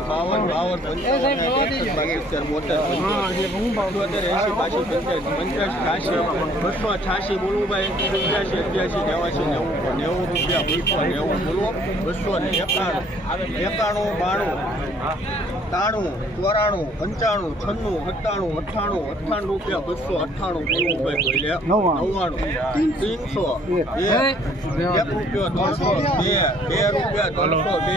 બાવન બાવન પંચાવન એસી પંચ્યાસી પંચ્યાસી બસો બોલવું ભાઈ પંચ્યાસી અઠ્યાસી નેવાસી નેવું નેવું રૂપિયા બસો નેવું બોલવો. બસો ને એકાણું એકાણું બાણું ત્રાણું ચોરાણું પંચાણું છન્નું સત્તાણું અઠ્ઠાણું અઠ્ઠાણું રૂપિયા બસો અઠ્ઠાણું બોલવું ભાઈ નવ્વાણું. ત્રણસો. બે. એક રૂપિયો ત્રણસો. બે. બે રૂપિયા ત્રણસો. બે.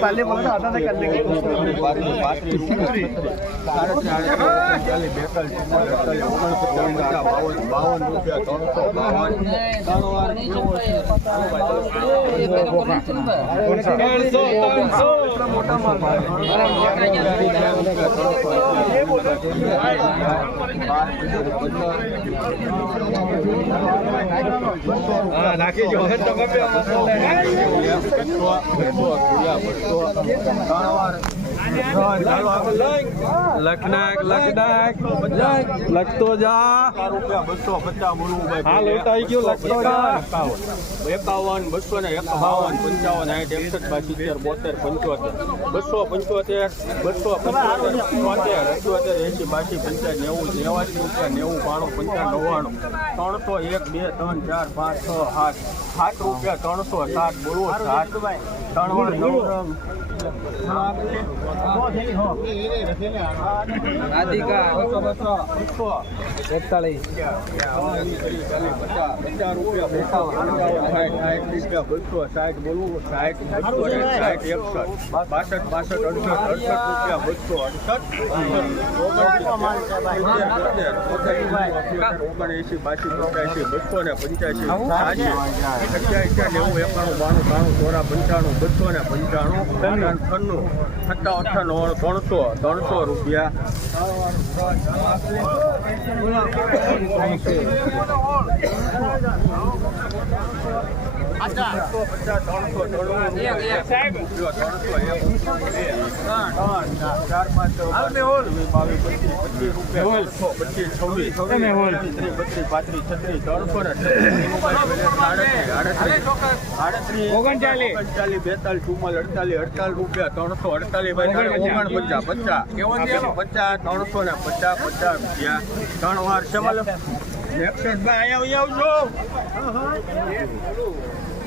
पहले बोला था आधा था करने के बावन रुपया। मोटा माल નાખી જો. તો ગમે એકાવન, બસો ને એકાવન, પંચાવન સાઠ એકસઠ બાર બોતેર, પંચોતેર. બસો પંચોતેર બસો, પંચોતેર છોતેર અઠ્યોતેર એસી બાસી પંચાયત નેવું નેવાસી રૂપિયા નેવું, બાણું, પંચાવન, નવ્વાણું. ત્રણસો એક, બે, ત્રણ, ચાર, પાંચ, છ, સાત. સાત રૂપિયા ત્રણસો સાત બોલવો, સાત. એકતાલીસ બસો સાઠ બોલવું સાઠ બસો સાઠ એકસઠ બાસઠ બાસઠ અડસઠ અડસઠ રૂપિયા બસો અડસઠ ઓગણએંસી બાસી પંચ્યાસી બસો ને પંચ્યાસી અઠ્યાસી નેવું એકાણું બાણું બાણું ચોરા પંચાણું બસો ને પંચાણું છન્નું સત્તા અઠ્ઠાણું ત્રણસો ત્રણસો રૂપિયા. ઓગણચાલીસ બેતાલીસ ચુમ્માલીસ અડતાલીસ અડતાલીસ રૂપિયા ત્રણસો અડતાલીસ ઓગણપચાસ પચાસ પચાસ ત્રણસો ને પચાસ પચાસ રૂપિયા ત્રણ વાર છે માલો ભાઈ અહીંયા આવજો.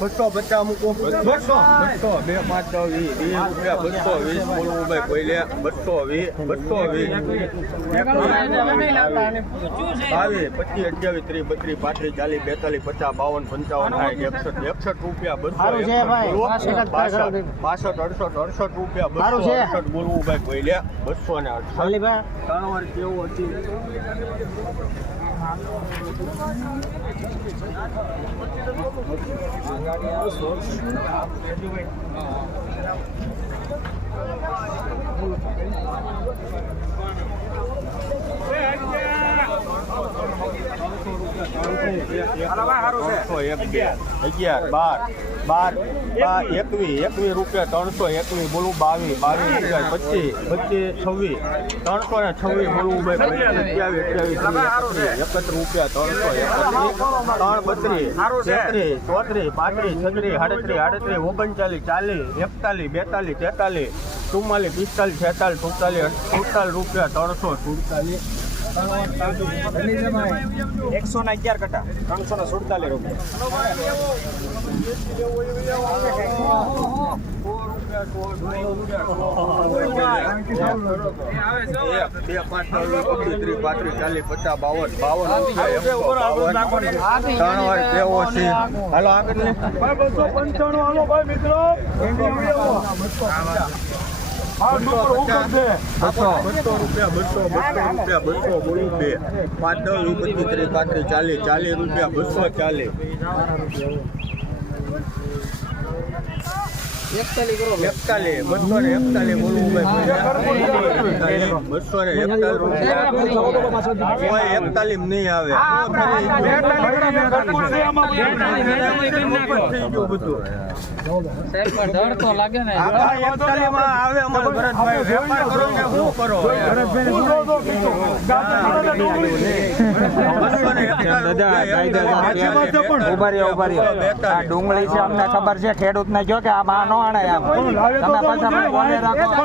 બસો પચાસ મૂકો. બસો? બસો. બે પાંચ દસ વીસ. વીસ રૂપિયા બસો વીસ. બોલવું ભાઈ કોઈ લે બસો વીસ બસો વીસ. બાવીસ પચીસ અઠ્યાવીસ ત્રીસ બત્રીસ પાંત્રીસ ચાલીસ બેતાલીસ પચાસ બાવન પંચાવન સાઠ એકસઠ એકસઠ રૂપિયા બસો બાસઠ બાસઠ અડસઠ અડસઠ રૂપિયા બસો અડસઠ બોલવું ભાઈ કોઈ લે બસો ને અડસઠ. ત્રણ વાર કેવું હતી Yeah, અગિયાર બાર બાર બાર એકવીસ એકવીસ રૂપિયા ત્રણસો એકવીસ બોલું બાવીસ બાવીસ રૂપિયા પચીસ પચીસ છવ્વીસ ત્રણસો છવ્વીસ બોલવું ભાઈ અઠ્યાવીસ અઠ્યાવીસ રૂપિયા ત્રણસો એકત્રીસ ત્રણ બત્રીસ ચોત્રીસ પાંત્રીસ છત્રીસ સાડત્રીસ આડત્રીસ ઓગણચાલીસ ચાલીસ એકતાલીસ બેતાલીસ તેતાલીસ ચુમ્માલીસ પિસ્તાલીસ છેતાલીસ સુડતાલીસ સુડતાલીસ રૂપિયા ત્રણસો સુડતાલીસ એકસો ને અગિયાર કટા. ત્રણસો ને સુડતાલીસ રૂપિયા. મિત્રો ચાલીસ ચાલીસ રૂપિયા બસો ચાલીસ. એકતાલીસ બસો ને એકતાલીસ બોલવું ભાઈ બસો ને એકતાલીસ એકતાલીસ નહીં આવે થઈ ગયું બધું સાહેબ પણ ડર તો લાગે ને એકતાલીસમાં આવે અમારે ભરતભાઈ વેપાર કરો કે શું કરો બસો ઊભા રહ્યો ઊભા રહ્યો ડુંગળી છે અમને ખબર છે ખેડૂત ને જો કે આ માં નો આણે એમ તમે કોને રાખો.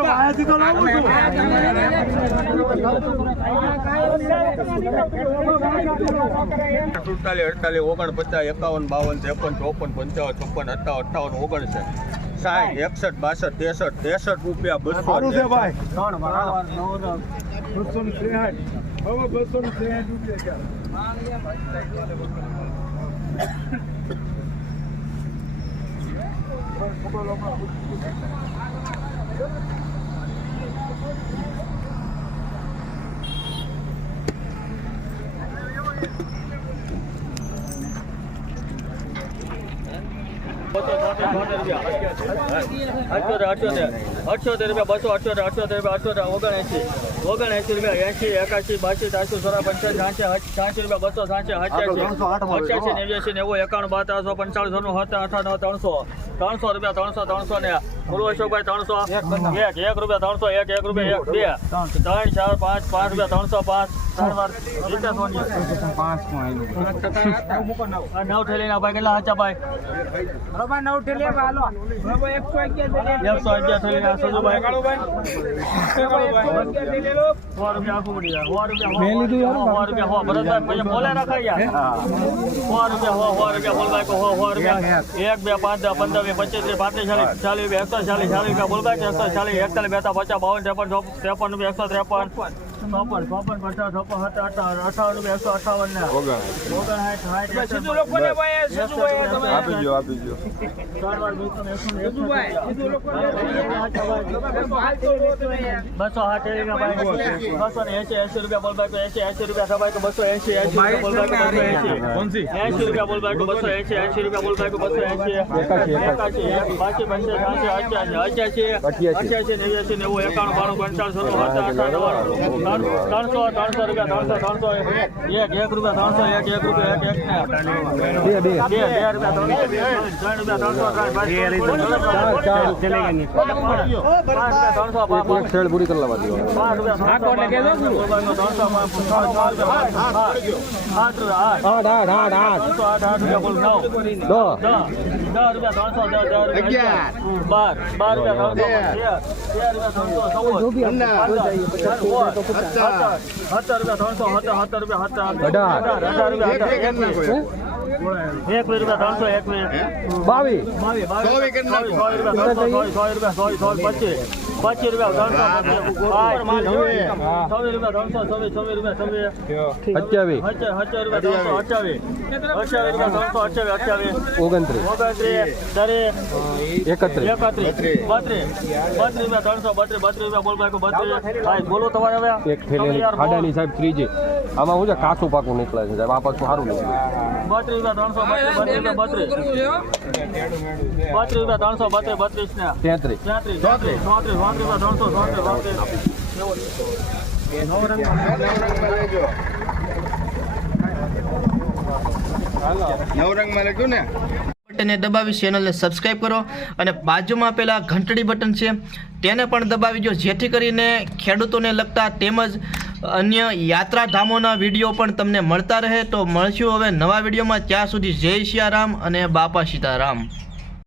સુડતાલીસ અડતાલીસ ઓગણપચાસ એકાવન બાવન ત્રેપન ચોપન પંચાવન છપ્પન અઠાવન અઠાવન ઓગણસાઠ સાઠ એકસઠ બાસઠ ત્રેસઠ ત્રેસઠ રૂપિયા બસો અઠ્યોતેર અઠ્યોતેર. અઠ્યોતેર રૂપિયા બસો અઠ્યોતેર અઠ્યોતેર રૂપિયા અઠ્યોતેર ઓગણએંસી ઓગણએંસી રૂપિયા એંસી એકાશી બાસી ત્રાસી સોળા પંચાસી સાંસી સાંસી રૂપિયા બસો સાંસી અઠ્યાસી અઠ્યાસી નેવ્યાસી નેવું એકાણું બાર ત્રણસો પંચાળીસ સોનું સત્તર અઠાણું ત્રણસો ત્રણસો રૂપિયા ત્રણસો ત્રણસો ને ગુરુ અશોકભાઈ ત્રણસો એક એક રૂપિયા ત્રણસો એક એક રૂપિયા એક બે ત્રણ ચાર પાંચ પાંચ રૂપિયા ત્રણસો પાંચ નવ ઠેલીના ભાઈ કેટલા હાચા ભાઈ? એકસો અગિયાર ઠેલીના સજુભાઈ લીધું સો રૂપિયા હો ભરતભાઈ પછી બોલે રાખા યાર સો રૂપિયા હો સો રૂપિયા બોલભાઈ કો હો રૂપિયા એક બે પાંચ દસ પંદર વીસ પચીસ ત્રીસ પાંત્રીસ ચાલીસ ચાલીસ એકસો ચાલીસ ચાલીસ રૂપિયા બોલભાઈ એકસો ચાલીસ એકતાલીસ બેતા પચાસ બાવન ત્રેપન ત્રેપન રૂપિયા એકસો ત્રેપન ચોપન ચોપન પચાસ ચોપન સત્તર અઠાવન એકસો અઠાવન ને ઓગણસાઠ સાઠ આપી ગયો આપી ગયો બસો એરીના ભાઈ બસો ને એસી એસી રૂપિયા બોલ બાકી એસી એસી રૂપિયા સભાઈ તો બસો એસી એસી રૂપિયા બોલ બાય બસો એસી એસી રૂપિયા બોલ બાય બસો એસી એસી રૂપિયા બોલ બાય બસો એસી એકાશી એક બાસી પંચાસી અઠ્યાસી અઠ્યાસી અઠ્યાસી. નેવ્યાસી નેવું એકાણું બાણું સત્તર અઠાવન ત્રણસો ત્રણસો રૂપિયા ત્રણસો ત્રણસો એક એક રૂપિયા ત્રણસો એક એક રૂપિયા એક એક ને બે બે બે રૂપિયા ત્રણસો ત્રણસો ત્રણસો પૂરી કરવા દસ બાર બાર રૂપિયા સત્તર રૂપિયા ત્રણસો સત્તર રૂપિયા સત્તર અઢાર અઢાર રૂપિયા એકવીસ રૂપિયા ત્રણસો એક મિનિટ. બાવીસ પચીસ. પચીસ રૂપિયા ત્રણસો છવ્વીસ રૂપિયા ત્રણસો છવ્વીસ છવ્વીસ રૂપિયા છવ્વીસ અઠ્યાવીસ. અઠ્યાવીસ રૂપિયા ત્રણસો અઠ્યાવીસ. અઠ્યાવીસ. રૂપિયા ત્રણસો અઠ્યાવીસ અઠ્યાવીસ. ઓગણત્રીસ. ઓગણત્રીસ એકત્રીસ. એકત્રીસ. બત્રીસ. બત્રીસ. રૂપિયા ત્રણસો બત્રીસ. બત્રીસ રૂપિયા બોલ તમારે હવે. એક થેલી ખાડાની સાહેબ ત્રીજી. આમાં શું છે કાચું પાકું નીકળે છે સાહેબ. આ પાછું સારું નીકળે. બત્રીસ ત્રણસો ને તેત્રીસ કરો અને બાજુમાં આપેલા ઘંટડી બટન છે તેને પણ દબાવી દો જેથી કરીને ખેડૂતોને લગતા તેમજ અન્ય યાત્રાધામોના વીડિયો પણ તમને મળતા રહે તો મળશું હવે નવા વિડીયોમાં. ત્યાં સુધી જય સિયારામ અને બાપા સીતારામ.